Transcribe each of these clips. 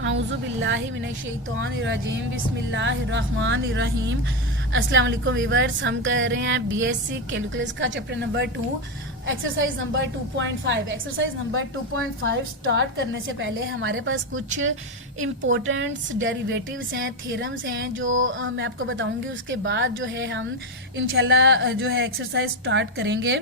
आऊज़ु बिल्लाहि मिनश्शैतानिर्रजीम बिस्मिल्लाहिर्रहमानिर्रहीम। अस्सलाम वालेकुम व्यूअर्स, हम कर रहे हैं बीएससी कैलकुलस का chapter number 2 exercise number 2.5। Exercise number 2.5 start करने से पहले हमारे पास कुछ इम्पोर्टेंट्स डेरिवेटिव्स हैं, थ्योरम्स हैं जो मैं आपको बताऊंगी। उसके बाद जो है हम इंशाल्लाह जो है एक्सरसाइज स्टार्ट करेंगे।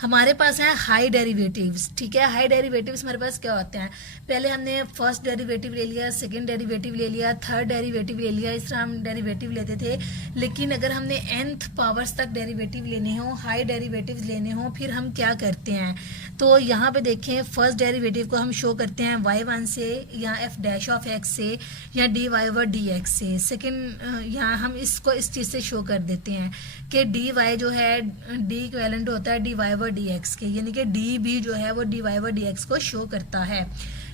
हमारे पास है हाई डेरिवेटिव्स, ठीक है। हाई डेरिवेटिव्स हमारे पास क्या होते हैं? पहले हमने फर्स्ट डेरिवेटिव ले लिया, सेकंड डेरिवेटिव ले लिया, थर्ड डेरिवेटिव ले लिया, इस तरह हम डेरिवेटिव लेते थे। लेकिन अगर हमने nth पावर्स तक डेरिवेटिव लेने हो, हाई डेरिवेटिव्स लेने हो, फिर हम क्या करते हैं? तो यहाँ पे देखें, फर्स्ट डेरिवेटिव को हम शो करते हैं y1 से या f डैश ऑफ x से या dy ओवर dx से। सेकंड यहाँ हम इसको इस चीज से शो कर देते हैं कि dy जो है d इक्विवेलेंट होता है dy ओवर dx के, यानी कि d भी जो है वो dy ओवर dx को शो करता है।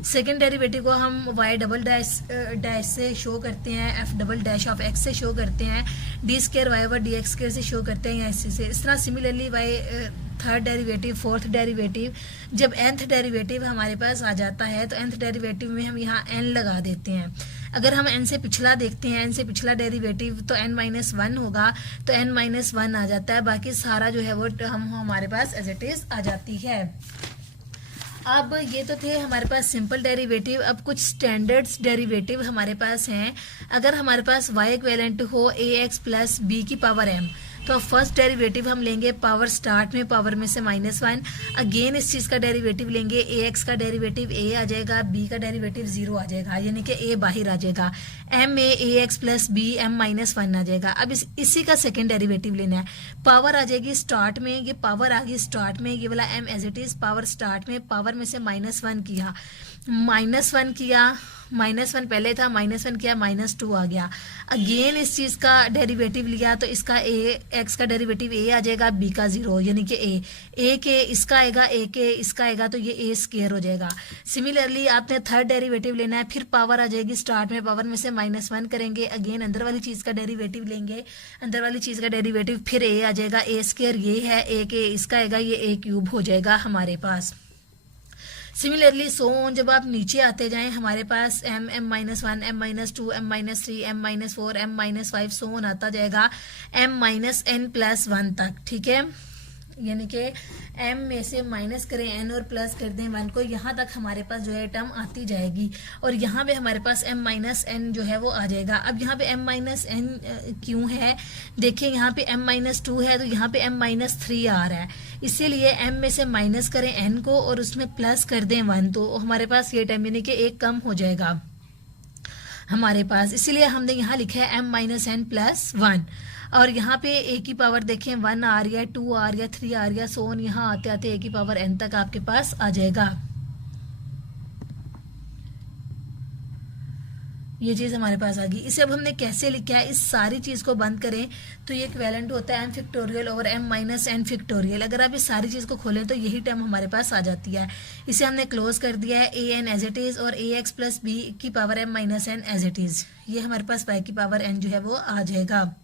सेकंड डेरिवेटिव को हम y डबल डैश से शो करते हैं, f double dash of x से शो करते हैं, d square y over dx square से शो करते हैं, या इस तरह similarly y third derivative, fourth derivative. जब nth डेरिवेटिव हमारे पास आ जाता है तो nth डेरिवेटिव में हम यहाँ n लगा देते हैं। अगर हम n से पिछला देखते हैं, n से पिछला डेरिवेटिव तो n-1 होगा, तो n-1 आ जाता है। बाकी सारा जो है वो हम हमारे पास एज इट इज आ जाती है। अब ये तो थे हमारे पास सिंपल डेरिवेटिव। अब कुछ स्टैंडर्ड्स डेरिवेटिव हमारे पास हैं। अगर हमारे पास y इक्विवेलेंट हो ax प्लस b की पावर m, तो फर्स्ट डेरिवेटिव हम लेंगे पावर स्टार्ट में, पावर में से -1। अगेन इस चीज का डेरिवेटिव लेंगे, ax का डेरिवेटिव a आ जाएगा, b का डेरिवेटिव 0 आ जाएगा, यानी कि a बाहर आ जाएगा। m में ax प्लस b m-1 आ जाएगा। अब इसी का सेकंड डेरिवेटिव लेना है। पावर आ जाएगी स्टार्ट में, ये पावर आ गई स्टार्ट में, ये वाला m as it is power start में, पावर में से -1 किया, -1 किया, -1 पहले था, -1 किया, -2 आ गया। अगेन इस चीज का डेरिवेटिव लिया तो इसका x का डेरिवेटिव a आ जाएगा, b का 0, यानी कि a के इसका आएगा, a के इसका आएगा, तो ये a स्क्वायर हो जाएगा। सिमिलरली आपने थर्ड डेरिवेटिव लेना है, फिर पावर आ जाएगी स्टार्ट में, पावर में से -1 करेंगे, अगेन अंदर वाली चीज का डेरिवेटिव लेंगे, अंदर वाली चीज का डेरिवेटिव फिर a आ जाएगा, a स्क्वायर ये है, a के इसका आएगा, ये a क्यूब हो जाएगा हमारे पास। सिमिलरली सो ऑन, जब आप नीचे आते जाएं हमारे पास m, m-1, m-2, m-3, m-4, m-5 so on आता जाएगा m-n+1 तक, ठीक है। यानी कि m में से माइनस करें n और प्लस कर दें 1 को, यहाँ तक हमारे पास जो है टर्म आती जाएगी। और यहाँ पे हमारे पास m-n जो है वो आ जाएगा। अब यहाँ पे m-n क्यों है? देखिए यहाँ पे m-2 है तो यहाँ पे m-3 आ रहा है, इसीलिए m में से माइनस करें n को और उसमें प्लस कर दें 1, तो हमारे पास ये टर्म यानी कि एक कम हो जाएगा हमारे पास। इसीलिए हमने यहाँ लिखा है m-n+1। और यहाँ पे a की पावर देखें 1 आ रही है, 2 आ रही है, 3 आ रही है, सो ऑन यहाँ आते आते a की पावर n तक आपके पास आ जाएगा। ये चीज हमारे पास आ गई। इसे अब हमने कैसे लिखा है? इस सारी चीज को बंद करें तो ये इक्विवेलेंट होता है m factorial over m-n factorial. अगर आप इस सारी चीज को खोलें तो यही टर्म हमारे पास आ जाती है। इसे हमने क्लोज कर दिया है, an एज इट इज और ax प्लस b की power m-n as it is. ये हमारे पास y की पावर n जो है वो आ जाएगा।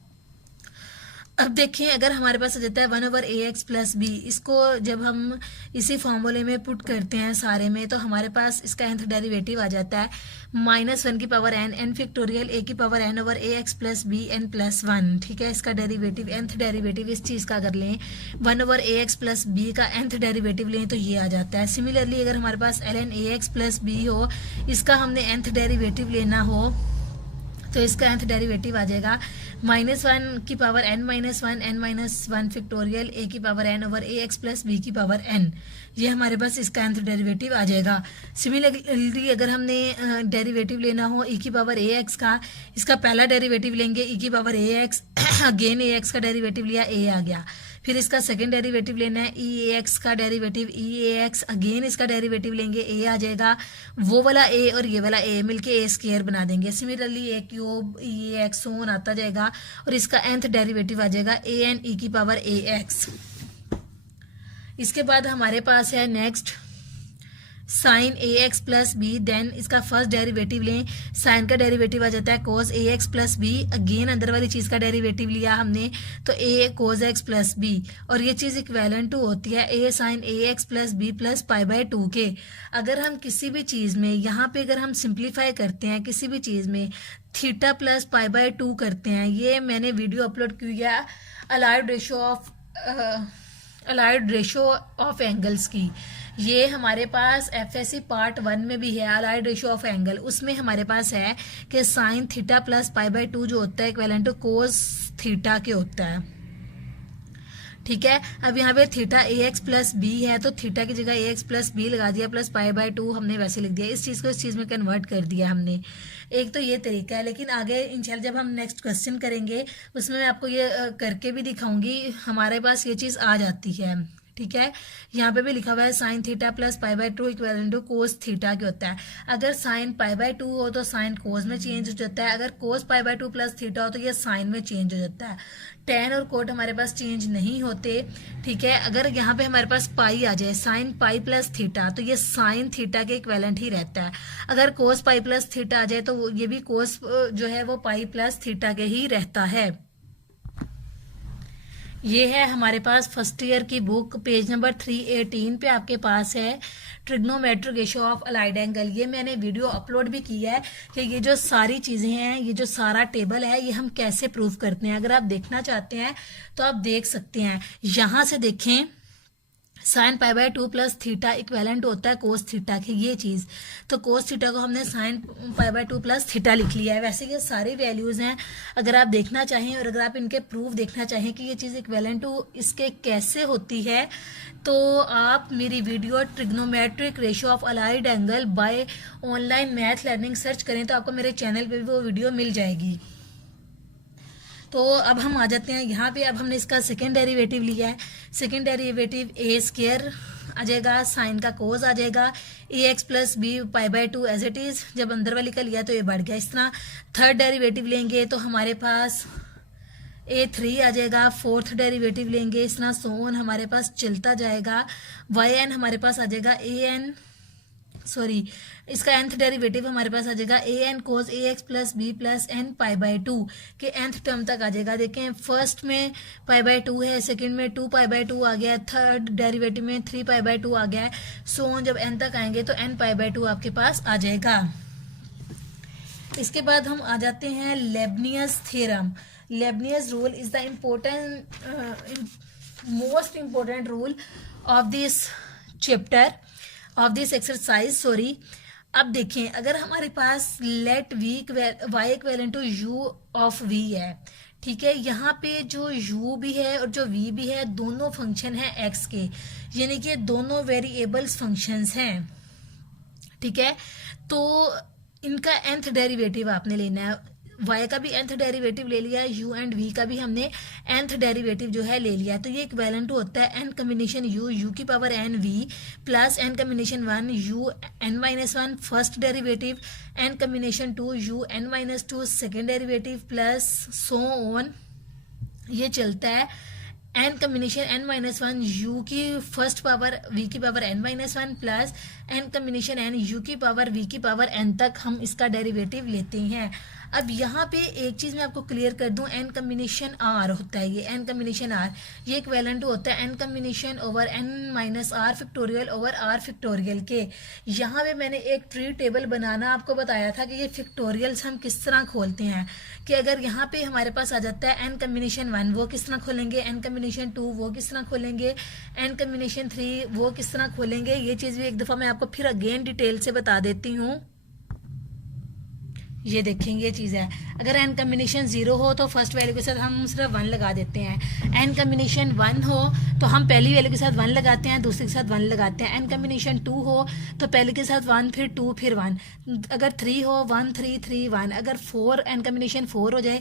अब देखें, अगर हमारे पास आ जाता है 1 ओवर ax प्लस b, इसको जब हम इसी फॉर्मूले में पुट करते हैं सारे में, तो हमारे पास इसका nth डेरिवेटिव आ जाता है -1 की पावर n फैक्टोरियल a की power n over ax plus b n+1, ठीक है। इसका डेरिवेटिव nth डेरिवेटिव इस चीज का अगर लें 1 ओवर ax प्लस b का nth डेरिवेटिव लें तो ये आ जाता है। सिमिलरली अगर हमारे पास ln ax प्लस b हो, इसका हमने nth डेरिवेटिव लेना हो तो इसका nth डेरिवेटिव आ जाएगा -1 की power n-1 n-1 factorial a की power n over ax plus b की पावर n। ये हमारे पास इसका nth डेरिवेटिव आ जाएगा। सिमिलरली अगर हमने डेरिवेटिव लेना हो e की पावर ax का, इसका पहला डेरिवेटिव लेंगे e की पावर ax, अगेन ax का डेरिवेटिव लिया, a आ गया। फिर इसका सेकंड डेरिवेटिव लेना है eax का डेरिवेटिव, eax अगेन इसका डेरिवेटिव लेंगे, a आ जाएगा। वो वाला a और ये वाला a मिलके a स्क्वायर बना देंगे। सिमिलरली a क्यूब eax सोन आता जाएगा और इसका nth डेरिवेटिव आ जाएगा an e की पावर ax। इसके बाद हमारे पास है next sine A x plus B, then इसका फर्स्ट डेरिवेटिव लें, साइन का डेरिवेटिव आ जाता है कोस ए एक्स प्लस बी, अगेन अंदर वाली चीज़ का डेरिवेटिव लिया हमने तो A cos X plus B, और ये चीज़ इक्वेलेंट टू होती है A sine A x plus B plus pi by 2 के। अगर हम किसी भी चीज़ में यहाँ पे अगर हम सिंप्लीफाई करते हैं किसी भी चीज़ में थीटा प्लस पाई बाय 2 करते हैं, ये मैंने वीडियो अपलोड किया अलाइड रेशो ऑफ एंगल्स की, ये हमारे पास एफएससी पार्ट 1 में भी है अलाइड रेशो ऑफ एंगल, उसमें हमारे पास है कि sign theta plus pi by 2 जो होता है इक्विवेलेंट टू कोस थीटा के होता है। ठीक है, अब यहाँ पे थीटा ए एक्स प्लस बी है तो थीटा की जगह ए एक्स प्लस बी लगा दिया प्लस पाई बाय 2 हमने वैसे लिख दिया, इस चीज़ को इस चीज़ में कन्वर्ट कर दिया हमने। एक तो ये तरीका है, लेकिन आगे इंशाल्लाह जब हम नेक्स्ट क्वेश्चन करेंगे उसमें मैं आपको ये करके भी दिखाऊंगी, हमारे पास ये चीज़ आ जाती है। ठीक है, यहाँ पे भी लिखा हुआ है sine theta plus pi by 2 equal to cos theta के होता है। अगर साइन पाई बाय 2 हो तो साइन कोस में चेंज हो जाता है, अगर कोस पाई बाय 2 प्लस थीटा हो तो ये साइन में चेंज हो जाता है। टेन और कोट हमारे पास चेंज नहीं होते। ठीक है, अगर यहाँ पे हमारे पास पाई आ जाए साइन पाई प्लस थीटा तो ये साइन थीटा के इक्वेलेंट ही रहता है, अगर कोस पाई प्लस थीटा आ जाए तो ये भी कोस जो है वो पाई प्लस थीटा के ही रहता है। ये है हमारे पास फर्स्ट ईयर की बुक, पेज नंबर 318 पे आपके पास है trigonometric ratio of allied angle. ये मैंने वीडियो अपलोड भी की है कि ये जो सारी चीज़ें हैं, ये जो सारा टेबल है, ये हम कैसे प्रूव करते हैं। अगर आप देखना चाहते हैं तो आप देख सकते हैं, यहाँ से देखें sine pi by 2 plus theta equivalent होता है कोस थीटा की, ये चीज़ तो कोस थीटा को हमने sine pi by 2 plus theta लिख लिया है। वैसे ये सारी वैल्यूज़ हैं, अगर आप देखना चाहें और अगर आप इनके प्रूफ देखना चाहें कि ये चीज़ इक्वेलेंट टू इसके कैसे होती है तो आप मेरी video trigonometric ratio of allied angle by online math learning search करें तो आपको मेरे चैनल पर भी वो वीडियो मिल जाएगी। तो अब हम आ जाते हैं यहाँ पे, अब हमने इसका सेकेंड डेरिवेटिव लिया है, सेकेंड डेरिवेटिव ए स्क्वायर आ जाएगा, साइन का कोस आ जाएगा, a x plus b pi by 2 as it is, जब अंदर वाली का लिया तो ये बढ़ गया। इस तरह थर्ड डेरिवेटिव लेंगे तो हमारे पास A3 आ जाएगा, फोर्थ डेरिवेटिव लेंगे, इस तरह सोन हमारे पास चलता जाएगा, वाई एन हमारे पास आ जाएगा इसका nth डेरिवेटिव हमारे पास आ जाएगा a n cos A x plus B plus n pi by 2 के nth टर्म तक आ जाएगा। देखें फर्स्ट में पाई बाय 2 है, सेकंड में 2 पाई बाय 2 आ गया है, थर्ड डेरिवेटिव में 3 पाई बाय 2 आ गया है, सो जब n तक आएंगे तो n पाई बाय 2 आपके पास आ जाएगा। इसके बाद हम आ जाते हैं Leibniz theorem. Leibniz rule is the most important rule of this chapter of this exercise. अब देखें, अगर हमारे पास let y equivalent to u of v है, ठीक है, यहाँ पे जो u भी है और जो v भी है दोनों फंक्शन है x के, यानी कि दोनों वेरिएबल्स फंक्शंस हैं। ठीक है, तो इनका nth डेरिवेटिव आपने लेना है, y का भी nth डेरिवेटिव ले लिया है, u एंड v का भी हमने nth डेरिवेटिव जो है ले लिया है, तो ये इक्विवेलेंट होता है n कम्बिनेशन u की power n v plus n combination 1 u n minus 1 first derivative, n combination 2 u n minus 2 second derivative plus so on, ये चलता है n combination n minus 1 u की फर्स्ट पावर v की power n minus 1 plus n combination n u की power v की power n तक हम इसका डेरिवेटिव लेते हैं। अब यहाँ पे एक चीज़ मैं आपको क्लियर कर दूं, n कम्बिनेशन r होता है, ये n कम्बिनेशन r ये इक्विवेलेंट होता है n combination over n minus r factorial over r factorial के। यहाँ पे मैंने एक ट्री टेबल बनाना आपको बताया था कि ये फैक्टोरियल्स हम किस तरह खोलते हैं, कि अगर यहाँ पे हमारे पास आ जाता है n कम्बिनेशन 1 वो किस तरह खोलेंगे, n कम्बिनेशन 2 वो किस तरह खोलेंगे, n कम्बिनेशन 3 वो किस तरह खोलेंगे, ये चीज़ भी एक दफ़ा मैं आपको फिर अगेन डिटेल से बता देती हूँ। ये देखेंगे ये चीज़ है, अगर n कम्बिनेशन 0 हो तो फर्स्ट वैल्यू के साथ हम सिर्फ 1 लगा देते हैं, n कम्बिनेशन 1 हो तो हम पहली वैल्यू के साथ 1 लगाते हैं, दूसरे के साथ 1 लगाते हैं, n कम्बिनेशन 2 हो तो पहले के साथ 1 फिर 2 फिर 1, अगर 3 हो 1 3 3 1, अगर 4 n कम्बिनेशन 4 हो जाए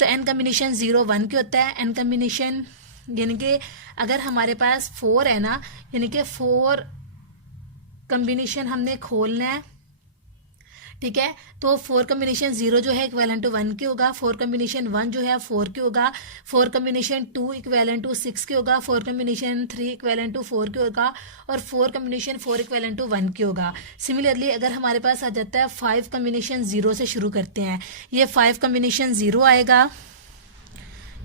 तो n कम्बिनेशन 0 1 के होता है, n कम्बिनेशन यानी कि अगर हमारे पास 4 है ना, यानी कि 4 कम्बिनेशन हमने खोलना है। ठीक है। तो 4 कम्बिनेशन 0 जो है इक्वेलेंट टू 1 के होगा, 4 कम्बिनेशन 1 जो है 4 के होगा, 4 कम्बिनेशन 2 इक्वेलेंट टू 6 के होगा, 4 कम्बिनेशन 3 इक्वेलेंट टू 4 के होगा और 4 कम्बिनेशन 4 इक्वेलेंट टू 1 के होगा। सिमिलरली अगर हमारे पास आ जाता है 5 कम्बिनेशन 0 से शुरू करते हैं, ये 5 कम्बिनेशन 0 आएगा,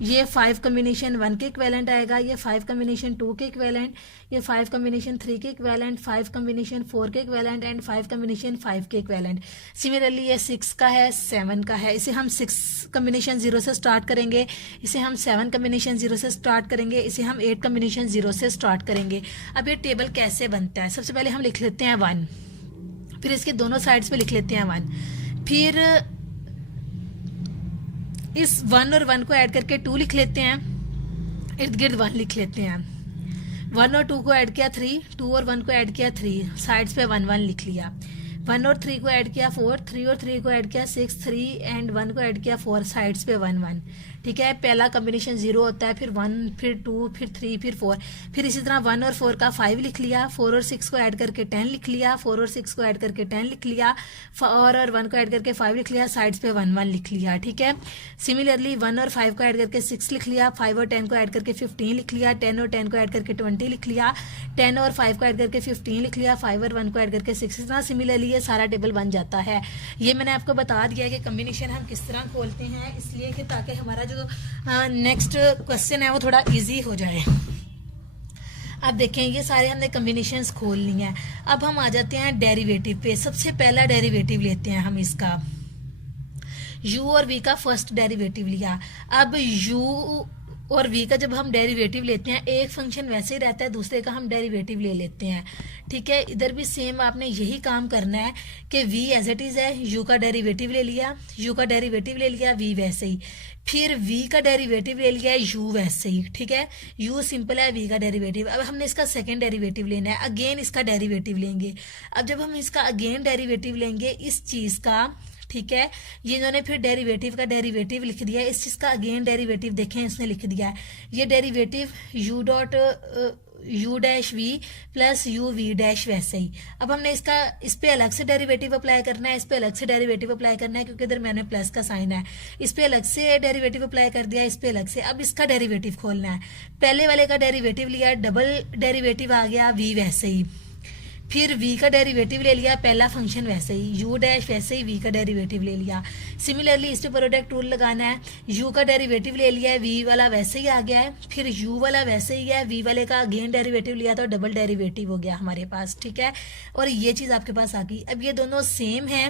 ये 5 कम्बिनेशन 1 के इक्वेलेंट आएगा, ये 5 कम्बिनेशन 2 के इक्वेलेंट, ये 5 कम्बिनेशन 3 के इक्वेलेंट, 5 कम्बिनेशन 4 के इक्वेलेंट एंड 5 कम्बिनेशन 5 के इक्वेलेंट। सिमिलरली ये 6 का है, 7 का है, इसे हम 6 कम्बिनेशन 0 से स्टार्ट करेंगे, इसे हम 7 कम्बिनेशन 0 से स्टार्ट करेंगे, इसे हम 8 कम्बिनेशन 0 से स्टार्ट करेंगे। अब ये टेबल कैसे बनता है, सबसे पहले हम लिख लेते हैं 1, फिर इसके दोनों साइड्स पे लिख लेते हैं 1, फिर इस 1 और 1 को ऐड करके 2 लिख लेते हैं, इर्द गिर्द 1 लिख लेते हैं, 1 और 2 को ऐड किया 3, 2 और 1 को ऐड किया 3, साइड्स पे 1 1 लिख लिया, 1 और 3 को ऐड किया 4, 3 और 3 को ऐड किया 6, 3 एंड 1 को ऐड किया 4, साइड्स पे 1 1। ठीक है, पहला कॉम्बिनेशन 0 होता है, फिर 1, फिर 2, फिर 3, फिर 4, फिर इसी तरह 1 और 4 का 5 लिख लिया, 4 और 6 को ऐड करके 10 लिख लिया, 4 और 6 को ऐड करके 10 लिख लिया, 4 और 1 को ऐड करके 5 लिख लिया, साइड्स पे 1 1 लिख लिया। ठीक है, सिमिलरली 1 और 5 को ऐड करके 6 लिख लिया, 5 और 10 को ऐड करके 15 लिख लिया, 10 और 10 को ऐड करके 20 लिख लिया, 10 और 5 को ऐड करके 15 लिख लिया, 5 और 1 को ऐड करके 6। इस तरह सिमिलरली ये सारा टेबल बन जाता है। ये मैंने आपको बता दिया है कि कम्बिनेशन हम किस तरह खोलते हैं, इसलिए कि ताकि हमारा जो नेक्स्ट क्वेश्चन है वो थोड़ा इजी हो जाए। अब देखें ये सारे हमने कम्बिनेशंस खोल ली हैं। अब हम आ जाते हैं डेरिवेटिव पे। सबसे पहला डेरिवेटिव लेते हैं हम इसका, u और v का फर्स्ट डेरिवेटिव लिया। अब u और v का जब हम डेरिवेटिव लेते हैं, एक फंक्शन वैसे ही रहता है, दूसरे का हम डेरिवेटिव ले लेते हैं। ठीक है, इधर भी सेम आपने यही काम करना है कि v एज इट इज है, u का डेरिवेटिव ले लिया, u का डेरिवेटिव ले लिया, v वैसे ही, फिर v का डेरिवेटिव ले लिया, u वैसे ही। ठीक है, u सिंपल है, v का डेरिवेटिव। अब हमने इसका सेकेंड डेरिवेटिव लेना है, अगेन इसका डेरिवेटिव लेंगे। अब जब हम इसका अगेन डेरिवेटिव लेंगे इस चीज का, ठीक है, ये इन्होंने फिर डेरिवेटिव का डेरिवेटिव लिख दिया है, इस चीज का अगेन डेरिवेटिव देखें इसने लिख दिया है, ये derivative u dot u dash v plus u v dash वैसे ही। अब हमने इसका इस पे अलग से डेरिवेटिव अप्लाई करना है, इस पे अलग से डेरिवेटिव अप्लाई करना है, क्योंकि इधर मैंने प्लस का साइन है, इस पे अलग से डेरिवेटिव अप्लाई कर दिया, इस पे अलग से। अब इसका डेरिवेटिव खोलना है, पहले वाले का डेरिवेटिव लिया, डबल डेरिवेटिव आ गया v वैसे ही, फिर v का डेरिवेटिव ले लिया, पहला फंक्शन वैसे ही, u डैश वैसे ही v का डेरिवेटिव ले लिया। सिमिलरली इस पे प्रोडक्ट रूल लगाना है, u का डेरिवेटिव ले लिया है, v वाला वैसे ही आ गया है, फिर u वाला वैसे ही है, v वाले का अगेन डेरिवेटिव लिया तो डबल डेरिवेटिव हो गया हमारे पास। ठीक है, और ये चीज़ आपके पास आ गई। अब ये दोनों सेम है,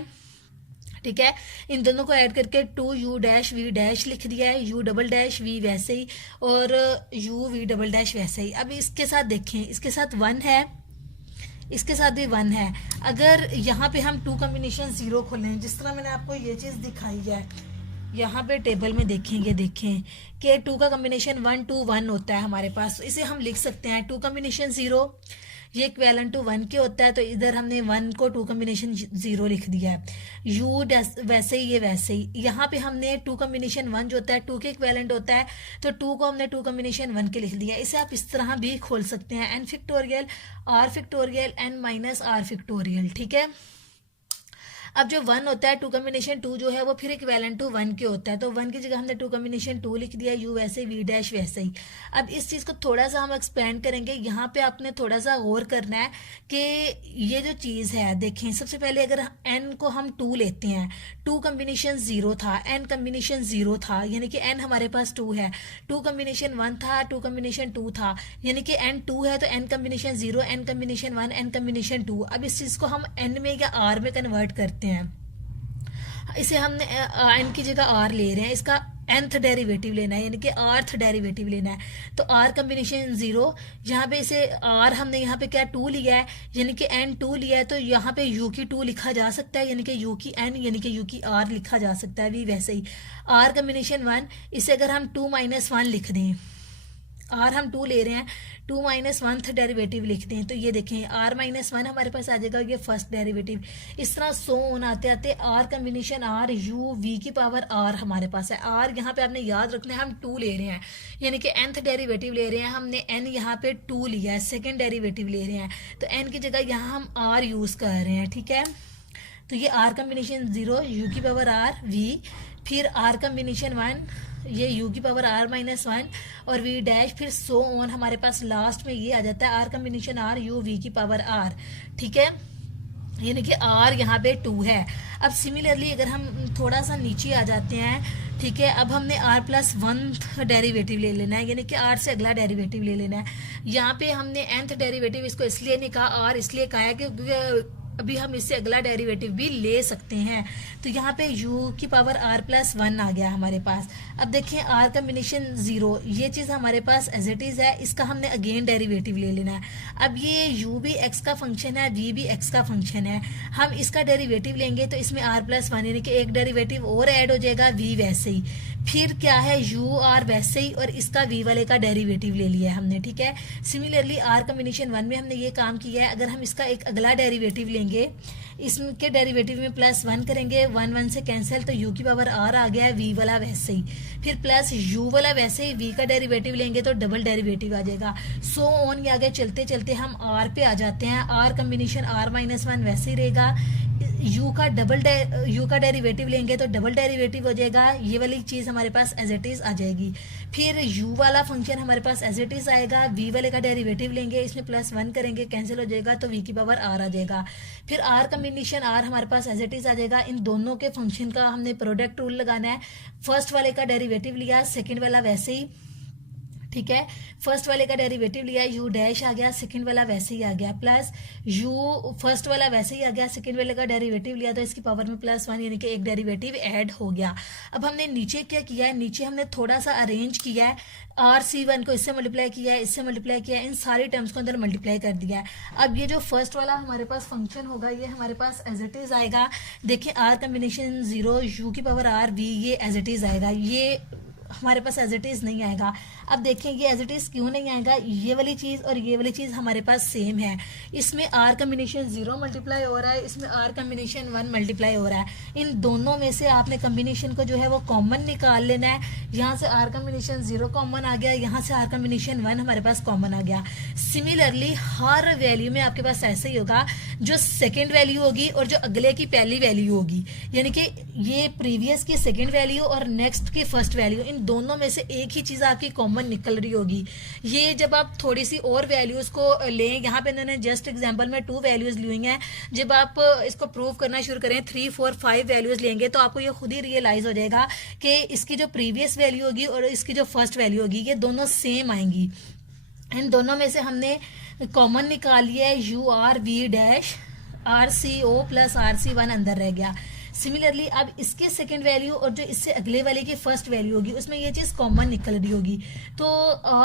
ठीक है, इन दोनों को ऐड करके 2u डैश v डैश लिख दिया है, u डबल डैश v वैसे ही और u v डबल डैश वैसे ही। अब इसके साथ देखें, इसके साथ 1 है, इसके साथ भी 1 है। अगर यहाँ पे हम 2 कम्बिनेशन 0 खोलें, जिस तरह मैंने आपको ये चीज़ दिखाई है, यहाँ पे टेबल में देखेंगे, देखें कि 2 का कम्बिनेशन 1 2 1 होता है हमारे पास, तो इसे हम लिख सकते हैं 2 कम्बिनेशन 0, ये इक्वेलेंट टू 1 के होता है, तो इधर हमने 1 को 2 कम्बिनेशन 0 लिख दिया है, u वैसे ही, ये वैसे ही। यहाँ पे हमने 2 कम्बिनेशन 1 जो होता है 2 के इक्वेलेंट होता है, तो 2 को हमने 2 कम्बिनेशन 1 के लिख दिया। इसे आप इस तरह भी खोल सकते हैं, n factorial r factorial n minus r factorial. ठीक है, अब जो 1 होता है 2 कम्बिनेशन 2 जो है वो फिर इक्वेलेंट टू 1 के होता है, तो 1 की जगह हमने 2 कम्बिनेशन 2 लिख दिया, u वैसे v डैश वैसे ही। अब इस चीज़ को थोड़ा सा हम एक्सपेंड करेंगे, यहाँ पे आपने थोड़ा सा गौर करना है कि ये जो चीज़ है, देखें सबसे पहले अगर n को हम 2 लेते हैं, 2 कम्बिनेशन 0 था, n कम्बिनेशन 0 था, यानी कि n हमारे पास 2 है, 2 कम्बिनेशन 1 था, 2 कम्बिनेशन 2 था, यानी कि n 2 है, तो n combination 0, n combination 1, n combination 2। अब इस चीज़ को हम n में या r में कन्वर्ट करते हैं, इसे हमने n की जगह r ले रहे हैं, इसका nth डेरिवेटिव लेना है, यानी कि rth डेरिवेटिव लेना है, तो r कम्बिनेशन 0, यहाँ पे इसे r हमने यहाँ पे क्या 2 लिया है, यानी कि n 2 लिया है, तो यहाँ पे u की 2 लिखा जा सकता है, यानी कि u की n यानी कि u की r लिखा जा सकता है, v वैसे ही। r कम्बिनेशन 1, इसे अगर हम 2 - 1 लिख दें, r हम 2 ले रहे हैं, 2 - 1th डेरिवेटिव लिख दें, तो ये देखें r - 1 हमारे पास आ जाएगा, ये फर्स्ट डेरिवेटिव। इस तरह सो ऑन आते आते r combination r u v की पावर r हमारे पास है। r यहाँ पे आपने याद रखना है, हम 2 ले रहे हैं, यानी कि nth डेरिवेटिव ले रहे हैं, हमने n यहाँ पे 2 लिया है, सेकेंड डेरिवेटिव ले रहे हैं, तो n की जगह यहाँ हम r यूज़ कर रहे हैं। ठीक है, तो ये आर कम्बिनेशन 0 यू की पावर आर वी, फिर आर कम्बिनेशन 1 ये यू की पावर आर माइनस 1 और वी डैश, फिर सो ऑन हमारे पास लास्ट में ये आ जाता है R combination R U V की पावर आर। ठीक है, यानी कि आर यहाँ पे 2 है। अब सिमिलरली अगर हम थोड़ा सा नीचे आ जाते हैं, ठीक है, अब हमने आर प्लस 1 डेरिवेटिव ले लेना है, यानी कि आर से अगला डेरिवेटिव ले लेना है। यहाँ पे हमने nth डेरिवेटिव इसको इसलिए नहीं कहा, आर इसलिए कहा है कि अभी हम इससे अगला डेरिवेटिव भी ले सकते हैं। तो यहाँ पे u की पावर r प्लस 1 आ गया हमारे पास। अब देखिए r कम्बिनेशन 0, ये चीज़ हमारे पास एज इट इज़ है, इसका हमने अगेन डेरिवेटिव ले लेना है। अब ये u भी x का फंक्शन है, v भी x का फंक्शन है, हम इसका डेरिवेटिव लेंगे तो इसमें r प्लस 1 यानी कि एक डेरिवेटिव और ऐड हो जाएगा, v वैसे ही, फिर क्या है u r वैसे ही, और इसका v वाले का डेरिवेटिव ले लिया है हमने। ठीक है, सिमिलरली r कम्बिनेशन 1 में हमने ये काम किया है। अगर हम इसका एक अगला डेरिवेटिव लेंगे, इसके डेरिवेटिव में प्लस 1 करेंगे, 1 1 से कैंसिल, तो u की पावर r आ गया है, v वाला वैसे ही, फिर प्लस u वाला वैसे ही, v का डेरिवेटिव लेंगे तो डबल डेरिवेटिव आ जाएगा। सो ऑन, ये आगे चलते चलते हम r पे आ जाते हैं, r कम्बिनेशन r माइनस 1 वैसे ही रहेगा, u का डेरिवेटिव लेंगे तो डबल डेरिवेटिव हो जाएगा, ये वाली चीज़ हमारे पास एज इट इज़ आ जाएगी। फिर u वाला फंक्शन हमारे पास एज इट इज़ आएगा, v वाले का डेरिवेटिव लेंगे, इसमें प्लस 1 करेंगे, कैंसिल हो जाएगा, तो v की पावर r आ जाएगा। फिर r कम्बिनेशन r हमारे पास एज इट इज़ आ जाएगा। इन दोनों के फंक्शन का हमने प्रोडक्ट रूल लगाना है, फर्स्ट वाले का डेरिवेटिव लिया, सेकेंड वाला वैसे ही, ठीक है, फर्स्ट वाले का डेरिवेटिव लिया, u डैश आ गया, सेकंड वाला वैसे ही आ गया, प्लस u फर्स्ट वाला वैसे ही आ गया, सेकंड वाले का डेरिवेटिव लिया तो इसकी पावर में प्लस 1 यानी कि एक डेरिवेटिव ऐड हो गया। अब हमने नीचे क्या किया है, नीचे हमने थोड़ा सा अरेंज किया है, RC1 को इससे मल्टीप्लाई किया है, इससे मल्टीप्लाई किया है, इन सारी टर्म्स को अंदर मल्टीप्लाई कर दिया है। अब ये जो फर्स्ट वाला हमारे पास फंक्शन होगा ये हमारे पास एज इट इज़ आएगा। देखिए r कम्बिनेशन 0 u की पावर r v, ये एज इट इज़ आएगा, ये हमारे पास एज इट इज़ नहीं आएगा। अब देखें ये एज इट इज़ क्यों नहीं आएगा, ये वाली चीज़ और ये वाली चीज़ हमारे पास सेम है, इसमें r कम्बिनेशन 0 मल्टीप्लाई हो रहा है, इसमें r कम्बिनेशन 1 मल्टीप्लाई हो रहा है। इन दोनों में से आपने कम्बिनेशन को जो है वो कॉमन निकाल लेना है। यहाँ से r कम्बिनेशन 0 कॉमन आ गया, यहाँ से r कम्बिनेशन 1 हमारे पास कॉमन आ गया। सिमिलरली हर वैल्यू में आपके पास ऐसे ही होगा, जो सेकेंड वैल्यू होगी और जो अगले की पहली वैल्यू होगी, यानी कि ये प्रीवियस की सेकेंड वैल्यू और नेक्स्ट की फर्स्ट वैल्यू, इन दोनों में से एक ही चीज़ आपकी कॉमन निकल रही होगी। ये जब आप थोड़ी सी और वैल्यूज़ को लें, यहाँ पे मैंने जस्ट एग्जांपल में 2 वैल्यूज़ ली हुई हैं, जब आप इसको प्रूव करना शुरू करें 3 4 5 वैल्यूज़ लेंगे तो आपको ये खुद ही रियलाइज़ हो जाएगा कि इसकी जो प्रीवियस वैल्यू होगी और इसकी जो फर्स्ट वैल्यू होगी ये दोनों सेम आएंगी। इन दोनों में से हमने कॉमन निकाल लिया है, U R V dash RCO plus RC1 अंदर रह गया। सिमिलरली अब इसके सेकंड वैल्यू और जो इससे अगले वाले की फर्स्ट वैल्यू होगी उसमें ये चीज़ कॉमन निकल रही होगी, तो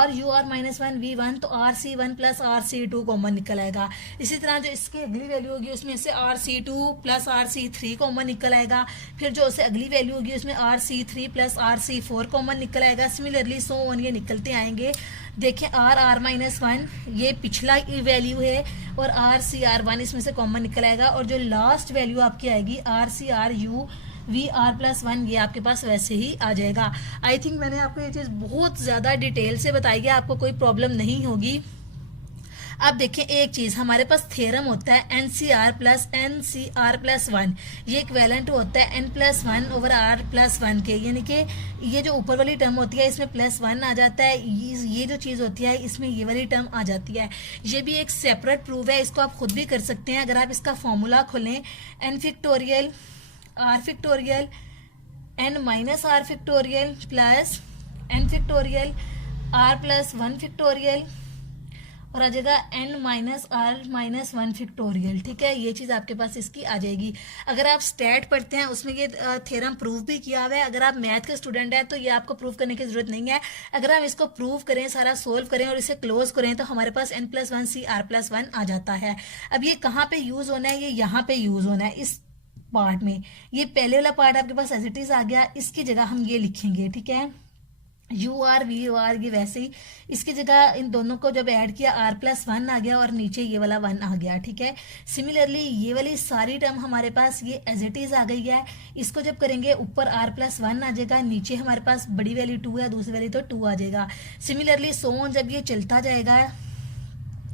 RUR माइनस 1 V1 तो RC1 प्लस RC2 कॉमन निकल आएगा। इसी तरह जो इसकी अगली वैल्यू होगी उसमें से RC2 प्लस RC3 कॉमन निकल आएगा, फिर जो उससे अगली वैल्यू होगी उसमें RC3 प्लस RC4 कॉमन निकल आएगा। सिमिलरली सो ऑन ये निकलते आएंगे। देखिए R माइनस 1 ये पिछला वैल्यू है और RCR1 इसमें से कॉमन निकल आएगा, और जो लास्ट वैल्यू आपकी आएगी RCRU VR प्लस 1 ये आपके पास वैसे ही आ जाएगा। आई थिंक मैंने आपको ये चीज़ बहुत ज़्यादा डिटेल से बताई है, आपको कोई प्रॉब्लम नहीं होगी। अब देखिए एक चीज़, हमारे पास थ्योरम होता है NCR प्लस NCR प्लस 1, ये इक्विवेलेंट होता है N plus 1 over R plus 1 के, यानी कि ये जो ऊपर वाली टर्म होती है इसमें प्लस 1 आ जाता है, ये जो चीज़ होती है इसमें ये वाली टर्म आ जाती है। ये भी एक सेपरेट प्रूफ है, इसको आप खुद भी कर सकते हैं। अगर आप इसका फॉर्मूला खोलें N factorial R factorial N minus R factorial plus N factorial R plus 1 factorial और आ जाएगा N minus R minus 1 factorial. ठीक है, ये चीज़ आपके पास इसकी आ जाएगी। अगर आप स्टैट पढ़ते हैं उसमें ये थ्योरम प्रूफ भी किया हुआ है। अगर आप मैथ के स्टूडेंट हैं तो ये आपको प्रूफ करने की जरूरत नहीं है। अगर हम इसको प्रूफ करें, सारा सोल्व करें और इसे क्लोज करें तो हमारे पास N प्लस 1 CR प्लस 1 आ जाता है। अब ये कहाँ पे यूज होना है, ये यहाँ पे यूज होना है इस पार्ट में। ये पहले वाला पार्ट आपके पास एज इट इज आ गया, इसकी जगह हम ये लिखेंगे। ठीक है, UR VUR ये वैसे ही, इसकी जगह इन दोनों को जब ऐड किया R प्लस 1 आ गया और नीचे ये वाला 1 आ गया। ठीक है, सिमिलरली ये वाली सारी टर्म हमारे पास ये एज इट इज आ गई है। इसको जब करेंगे ऊपर R प्लस 1 आ जाएगा, नीचे हमारे पास बड़ी वैल्यू 2 है, दूसरी वैल्यू तो 2 आ जाएगा। सिमिलरली सो ऑन जब ये चलता जाएगा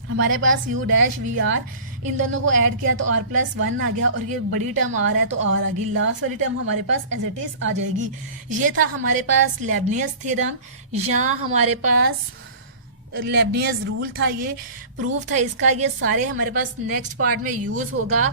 हमारे पास U डैश VR इन दोनों को ऐड किया तो r+1 आ गया, और ये बड़ी टर्म r है तो r आ गई, लास्ट वाली टर्म हमारे पास एज इट इज आ जाएगी। ये था हमारे पास लेबनियस थ्योरम, यहाँ हमारे पास लेबनियस रूल था, ये प्रूफ था इसका, ये सारे हमारे पास नेक्स्ट पार्ट में यूज होगा।